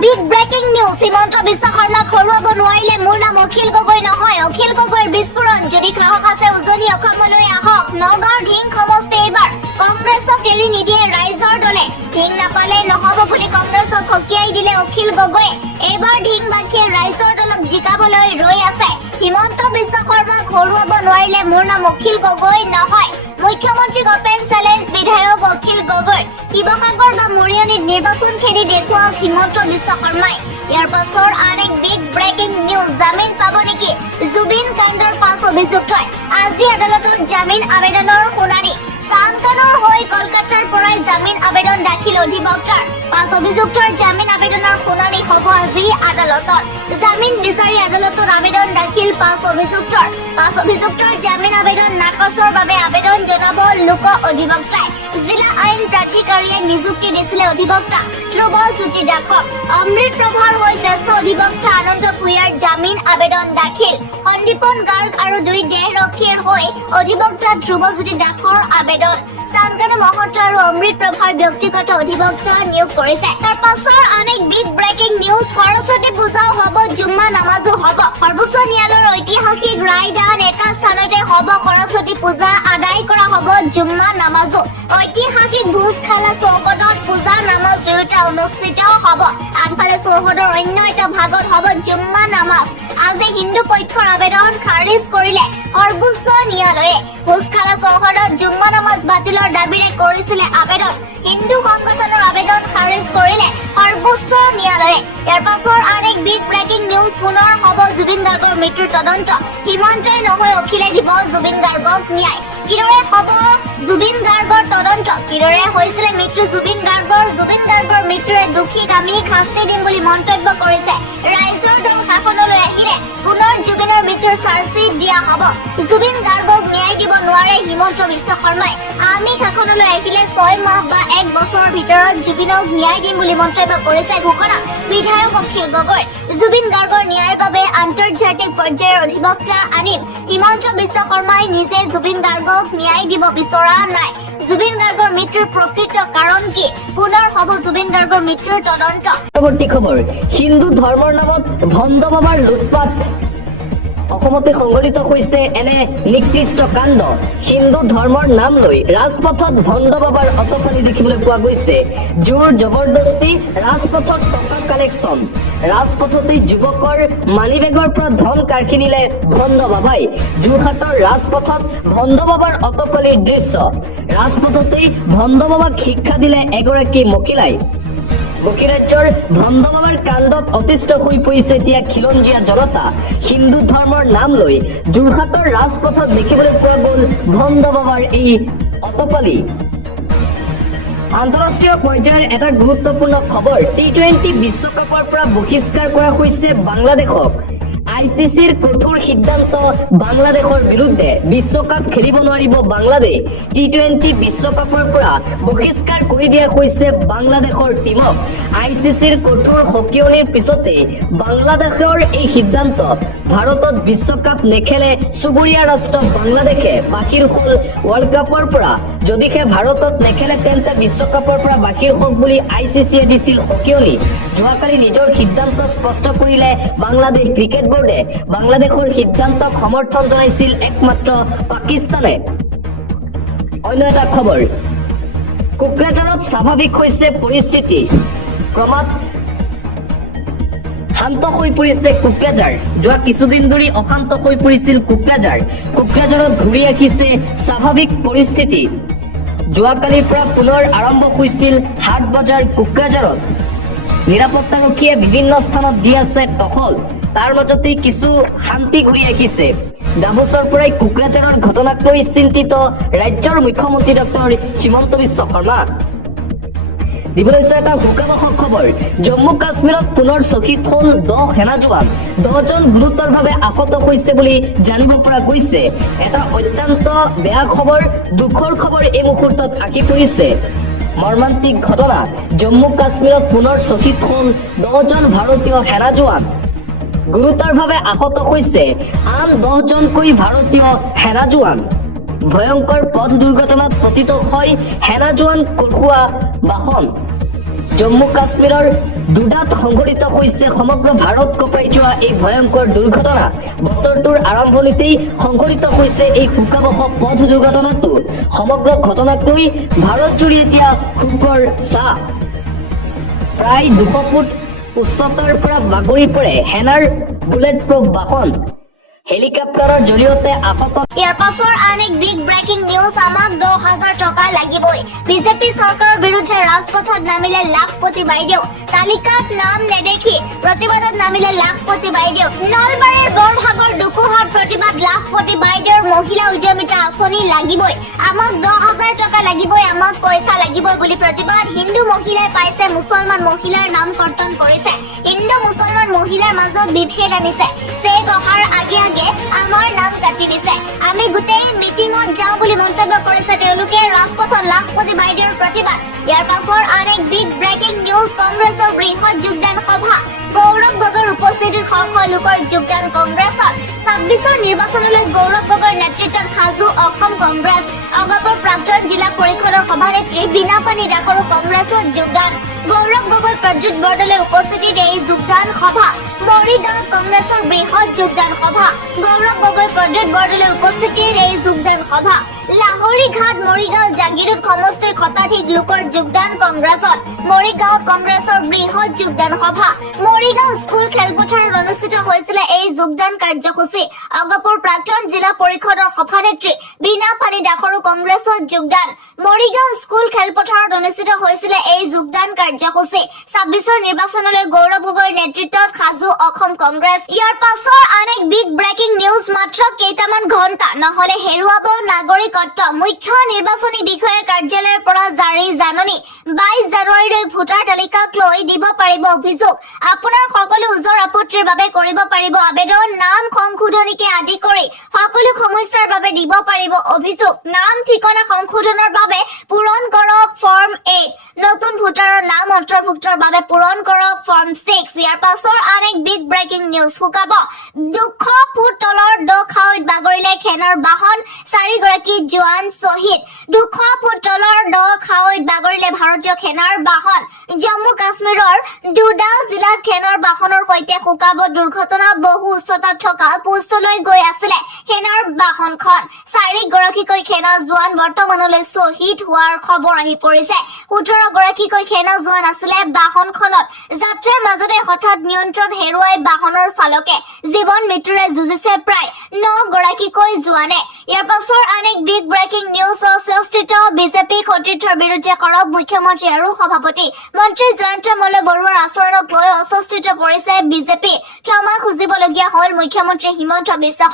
Big breaking news Himanta Biswa শৰ্মাক হৰুৱাব নোৱাৰিলে মোৰ নাম অখিল গগৈ নহয় অখিল গগৈৰ বিস্ফোৰণ যদি সাহস আছে উজনি অসমলৈ আহক নগাঁৱৰ ঢিং সমষ্টি এইবাৰ কংগ্ৰেছক এৰি নিদিয়ে ৰাইজৰ দলে ঢিং নাপালে নহ'ব বুলি কংগ্ৰেছক সকীয়াই দিলে অখিল গগৈয়ে এইবাৰ ঢিংবাসীয়ে ৰাইজৰ দলক জিকাবলৈ ৰৈ আছে হিমন্ত বিশ্ব শৰ্মাক হৰুৱাব নোৱাৰিলে মোৰ নাম অখিল গগৈ নহয় মুখ্যমন্ত্ৰীক অপেন চেলেঞ্জ বিধায়ক অখিল গগৈ শিৱসাগৰ বা মৰিয়নিত নিৰ্বাচন খেলি দেখুৱাওক হিমন্ত বিশ্ব শৰ্মাই ইয়াৰ পাছৰ আন এক বিগ ব্ৰেকিং নিউজ জামিন পাব নেকি জুবিন কাণ্ডৰ 5 অভিযুক্তই আজি আদালতত জামিন আবেদনৰ শুনানি সামকানৰ হৈ কলকাতাৰ পৰাই জামিন আবেদন দাখিল অধিবক্তাৰ 5 অভিযুক্তৰ জামিন আবেদনৰ শুনানি হ'ব আজি আদালতত জামিন বিচাৰি আদালতত আবেদন দাখিল 5 অভিযুক্তৰ জামিন আবেদন নাকচৰ বাবে আবেদন জনাব লোক অধিবক্তাই জিলা আইন প্ৰাধিকাৰীয়ে নিযুক্তি দিছিলে অধিবক্তা ধ্ৰুৱজ্যোতি দাসক অমৃত প্ৰভাৰ হৈ জ্যেষ্ঠ অধিবক্তা আনন্দ ভূঞাৰ জামিন আবেদন দাখিল সন্দীপন গাৰ্গ আৰু 2 দেহৰক্ষীৰ হৈ অধিবক্তা ধ্ৰুৱজ্যোতি দাসৰ আবেদন সামকানু মহন্ত আৰু অমৃত প্ৰভাৰ ব্যক্তিগত অধিবক্তা নিয়োগ কৰিছে তাৰ পাছৰ আন এক বিগ ব্ৰেকিং নিউজ সৰস্বতী পূজাও হ'ব জুম্মা নামাজো হ'ব সৰ্বোচ্চ ন্যায়ালয়ৰ ঐতিহাসিক ৰায়দান একা স্থানতে হ'ব সৰস্বতী পূজা আদায় কৰা হ'ব জুম্মা নামাজো ঐতিহাসিক ভোজখালা চৌহদত পূজা নামাজ দুয়োটা অনুষ্ঠিত হ'ব আনফালে চৌহদৰ অন্য এটা ভাগত হ'ব জুম্মা নামাজ আজি হিন্দু পক্ষৰ আবেদন খাৰিজ কৰিলে সৰ্বোচ্চ ন্যায়ালয়ে ভোজখালা চৌহদত জুম্মা নামাজ বাতিলৰ দাবীৰে কৰিছিলে আবেদন হিন্দু সংগঠনৰ আবেদন খাৰিজ কৰিলে সৰ্বোচ্চ ন্যায়ালয়ে ইয়াৰ পাছৰ আন এক বিগ ব্ৰেকিং নিউজ পুনৰ হ'ব জুবিন গাৰ্গৰ মৃত্যুৰ তদন্ত হিমন্তই নহয় অখিলে দিব জুবিন গাৰ্গক ন্যায় কিদৰে হ'ব জুবিন গাৰ্গৰ তদন্ত কিদৰে হৈছিলে মৃত্যু জুবিন গাৰ্গৰ মৃত্যুৰে দুখীক আমি শাস্তি দিম বুলি মন্তব্য কৰিছে ৰাইজৰ দল শাসনলৈ আহিলে পুনৰ জুবিনৰ মৃত্যুৰ চাৰ্জশ্বিট দিয়া হ'ব জুবিন গাৰ্গক ন্যায় দিব নোৱাৰে হিমন্ত বিশ্ব শৰ্মাই আমি শাসনলৈ আহিলে 6 মাহ বা 1 বছৰৰ ভিতৰত জুবিনক ন্যায় দিম বুলি মন্তব্য কৰিছে ঘোষণা বিধায়ক অখিল গগৈ জুবিন গাৰ্গৰ ন্যায়ৰ বাবে আন্তৰ্জাতিক পৰ্যায়ৰ অধিবক্তা আনিম হিমন্ত বিশ্ব শৰ্মাই নিজে জুবিন গাৰ্গক ন্যায় দিব বিচৰা নাই জুবিন গাৰ্গৰ মৃত্যুৰ প্ৰকৃত কাৰণ কি পুনৰ হ'ব জুবিন গাৰ্গৰ মৃত্যুৰ তদন্ত পৰৱৰ্তী খবৰ হিন্দু ধৰ্মৰ নামত ভণ্ড বাবাৰ লুটপাট অসমতে সংঘটিত হৈছে এনে নিকৃষ্ট কাণ্ড হিন্দু ধৰ্মৰ নাম লৈ ৰাজপথত ভণ্ড বাবাৰ অতপালি দেখিবলৈ পোৱা গৈছে জোৰ জবৰদস্তি ৰাজপথত টকা কালেকশ্যন ৰাজপথতেই যুৱকৰ মানিবেগৰ পৰা ধন কাঢ়ি নিলে ভণ্ড বাবাই যোৰহাটৰ ৰাজপথত ভণ্ড বাবাৰ অতপালিৰ দৃশ্য ৰাজপথতেই ভণ্ড বাবাক শিক্ষা দিলে এগৰাকী মহিলাই বকিৰাজ্যৰ ভণ্ড বাবাৰ কাণ্ডত অতিষ্ঠ হৈ পৰিছে এতিয়া খিলঞ্জীয়া জনতা হিন্দু ধৰ্মৰ নাম লৈ যোৰহাটৰ ৰাজপথত দেখিবলৈ পোৱা গ'ল ভণ্ড বাবাৰ এই অতপালি আন্তঃৰাষ্ট্ৰীয় পৰ্যায়ৰ এটা গুৰুত্বপূৰ্ণ খবৰ টি20 বিশ্বকাপৰ পৰা বহিষ্কাৰ কৰা হৈছে বাংলাদেশক আইচিচিৰ কঠোৰ সিদ্ধান্ত বাংলাদেশৰ বিৰুদ্ধে বিশ্বকাপ খেলিব নোৱাৰিব বাংলাদেশ টি20 বিশ্বকাপৰ পৰা বহিষ্কাৰ কৰি দিয়া হৈছে বাংলাদেশৰ টিমক আইচিচিৰ কঠোৰ সকিয়নিৰ পিছতে বাংলাদেশৰ এই সিদ্ধান্ত ভাৰতত বিশ্বকাপ নেখেলে চুবুৰীয়া ৰাষ্ট্ৰ বাংলাদেশে বাকিৰ হল ৱৰ্ল্ড কাপৰ পৰা যদিহে ভাৰতত নেখেলে তেন্তে বিশ্বকাপৰ পৰা বাকিৰ হওক বুলি আইচিচিয়ে দিছিল সকিয়নি যোৱাকালি নিজৰ সিদ্ধান্ত স্পষ্ট কৰিলে বাংলাদেশ ক্ৰিকেট বোৰ্ডে বাংলাদেশৰ সিদ্ধান্তক সমৰ্থন জনাইছিল একমাত্ৰ পাকিস্তানে অন্য এটা খবৰ কোকৰাঝাৰত স্বাভাৱিক হৈছে পৰিস্থিতি ক্ৰমাৎ শান্ত হৈ পৰিছে কোকৰাঝাৰ যোৱা কিছুদিন ধৰি অশান্ত হৈ পৰিছিল কোকৰাঝাৰত ঘূৰি আহিছে স্বাভাৱিক পৰিস্থিতি যোৱাকালিৰ পৰা পুনৰ আৰম্ভ হৈছিল হাট বজাৰ কোকৰাঝাৰত নিৰাপত্তাৰক্ষীয়ে বিভিন্ন স্থানত দি আছে টহল তাৰ মাজতে কিছু শান্তি ঘূৰি আহিছে ডাভোছৰ পৰাই কোকৰাঝাৰৰ ঘটনাক লৈ চিন্তিত ৰাজ্যৰ মুখ্যমন্ত্ৰী ডক্টৰ হিমন্ত বিশ্ব শৰ্মা দিবলৈ এটা হুকাবহক খবৰ জম্মু কাশ্মীৰত পুনৰ চকীত হ'ল 10 সেনা জোৱান 10 জন গুৰুতৰভাৱে আহত হৈছে বুলি জানিব পৰা গৈছে এটা অত্যন্ত বেয়া খবৰ দুখৰ খবৰ এই মুহূৰ্তত আহি পৰিছে মৰ্মান্তিক ঘটনা জম্মু কাশ্মীৰত পুনৰ চকীত হ'ল 10 জন ভাৰতীয় সেনা জোৱান গুৰুতৰভাৱে আহত হৈছে আন 10 জনকৈ ভাৰতীয় সেনা জোৱান ভয়ংকৰ পথ দুৰ্ঘটনাত পতিত হয় সেনা জোৱান কঢ়ুৱা বাহন জম্মু কাশ্মীৰৰ দুডাত সংঘটিত হৈছে সমগ্ৰ ভাৰত কঁপাই যোৱা এই ভয়ংকৰ দুৰ্ঘটনা। বছৰটোৰ আৰম্ভণিতেই সংঘটিত হৈছে এই শোকাবহ পথ দুৰ্ঘটনাটো। সমগ্ৰ ঘটনাক লৈ ভাৰতজুৰি এতিয়া শোকৰ ছাঁ। প্ৰায় 200 ফুট উচ্চতাৰ পৰা বাগৰি পৰে সেনাৰ বুলেট প্ৰুফ বাহন। হেলিকপ্টাৰৰ জৰিয়তে আহত। ইয়াৰ পাছৰ আন এক বিগ ব্ৰেকিং নিউজ। আমাক 10,000 টকা লাগিবই। বিজেপি চৰকাৰৰ বিৰুদ্ধে ৰাজপথত নামিলে লাখপতি বাইদেউ। তালিকাত নাম নেদেখি প্ৰতিবাদত নামিলে লাখপতি বাইদেউ। নলবাৰীৰ বৰভাগৰ দুকুহাট প্ৰতিবাদ। লাখপতি বাইদেউৰ মহিলা উদ্যমিতা আঁচনি লাগিবই। আমাক 10,000 টকা লাগিবই, আমাক পইচা লাগিবই বুলি প্ৰতিবাদ। হিন্দু মহিলাই পাইছে, মুছলমান মহিলাৰ নাম কৰ্তন কৰিছে। হিন্দু মুছলমান মহিলাৰ মাজত বিভেদ আনিছে। চেক অহাৰ আগে আগে আমাৰ নাম কাটি দিছে। আমি গোটেই মিটিঙত যাওঁ বুলি মন্তব্য কৰিছে তেওঁলোকে। ৰাজপথত লাখপতি বাইদেউৰ প্ৰতিবাদ। ইয়াৰ পাছৰ আন এক বিগ ব্ৰেকিং নিউজ। কংগ্ৰেছৰ বৃহৎ যোগদান সভা। গৌৰৱ গগৈৰ উপস্থিতিত শ শ লোকৰ যোগদান কংগ্ৰেছত। 26ৰ নিৰ্বাচনলৈ গৌৰৱ গগৈৰ নেতৃত্বত সাজু অসম কংগ্ৰেছ। অগপৰ প্ৰাক্তন জিলা পৰিষদৰ সভানেত্ৰী বীণাপানী দাসৰো কংগ্ৰেছত যোগদান। গৌৰৱ গগৈ, প্ৰদ্যুৎ বৰদলৈ উপস্থিতিত এই যোগদান সভা। মৰিগাঁৱত কংগ্ৰেছৰ বৃহৎ যোগদান সভা। গৌৰৱ গগৈ, প্ৰদ্যুৎ বৰদলৈ উপস্থিতিত এই যোগদান সভা। লাহৰীঘাট, মৰিগাঁও, জাগিৰোড সমষ্টিৰ শতাধিক লোকৰ যোগদান কংগ্ৰেছত। মৰিগাঁৱত কংগ্ৰেছৰ বৃহৎ যোগদান সভা। মৰিগাঁও স্কুল খেলপথাৰত অনুষ্ঠিত হৈছিলে এই যোগদান কাৰ্যসূচী। অগপৰ প্ৰাক্তন জিলা পৰিষদৰ সভানেত্ৰী বীণাপানী দাসৰো কংগ্ৰেছত যোগদান। মৰিগাঁও স্কুল খেলপথাৰত অনুষ্ঠিত হৈছিলে এই যোগদান কাৰ্যসূচী। 26ৰ নিৰ্বাচনলৈ গৌৰৱ গগৈৰ নেতৃত্বত সাজু অসম কংগ্ৰেছ। ইয়াৰ পাছৰ আন এক বিগ ব্ৰেকিং নিউজ। মাত্ৰ কেইটামান ঘণ্টা নহলে হেৰুৱাব নাগৰিকত্ব। মুখ্য নিৰ্বাচনী বিষয়াৰ কাৰ্যালয়ৰ পৰা জাৰি জাননী। 22 জানুৱাৰীলৈ ভোটাৰ তালিকাক লৈ দিব পাৰিব অভিযোগ। আপোনাৰ সকলো ওজৰ আপত্তিৰ বাবে কৰিব পাৰিব আবেদন। নাম সংশোধনীকে আদি কৰি সকলো সমস্যাৰ বাবে দিব পাৰিব অভিযোগ। নাম ঠিকনা সংশোধনৰ বাবে পূৰণ কৰক ফৰ্ম 8। নতুন ভোটাৰৰ নাম অন্তৰ্ভুক্তৰ বাবে পূৰণ কৰক ফৰ্ম 6। ইয়াৰ পাছৰ আন এক বিগ ব্ৰেকিং নিউজ। শুকাব 200 ফুট তলৰ দ খাৱৈত বাগৰিলে সেনাৰ বাহন। 4 গৰাকী জোৱান শ্বহীদ। 200 ফুট তলৰ দ খাৱৈত বাগৰিলে ভাৰতীয় সেনাৰ বাহন। জম্মু কাশ্মীৰৰ ডোডা জিলাত সেনাৰ বাহনৰ সৈতে শুকাব দুৰ্ঘটনা। বহু উচ্চতাত থকা পোষ্টলৈ গৈ আছিলে সেনাৰ বাহনখন। 4 গৰাকীকৈ সেনা জোৱান বৰ্তমানলৈ শ্বহীদ হোৱাৰ খবৰ আহি পৰিছে। 17 গৰাকীকৈ সেনা জোৱান আছিলে বাহনখনত। যাত্ৰাৰ মাজতে হঠাৎ নিয়ন্ত্ৰণ হেৰুৱাই বাহনৰ চালকে জীৱন মৃত্যুৰে যুঁজিছে প্ৰায় 9 গৰাকীকৈ জোৱানে। ইয়াৰ পাছৰ আন এক বিগ ব্ৰেকিং নিউজ। অস্বস্তিত বিজেপি সতীৰ্থৰ বিৰুদ্ধে সৰব মুখ্যমন্ত্ৰী আৰু সভাপতি মন্ত্ৰী জয়ন্ত মল্ল বৰুৱাৰ আচৰণক লৈ অস্বস্তিত পৰিছে বিজেপি। ক্ষমা খুজিবলগীয়া হ'ল মুখ্যমন্ত্ৰী হিমন্ত বিশ্ব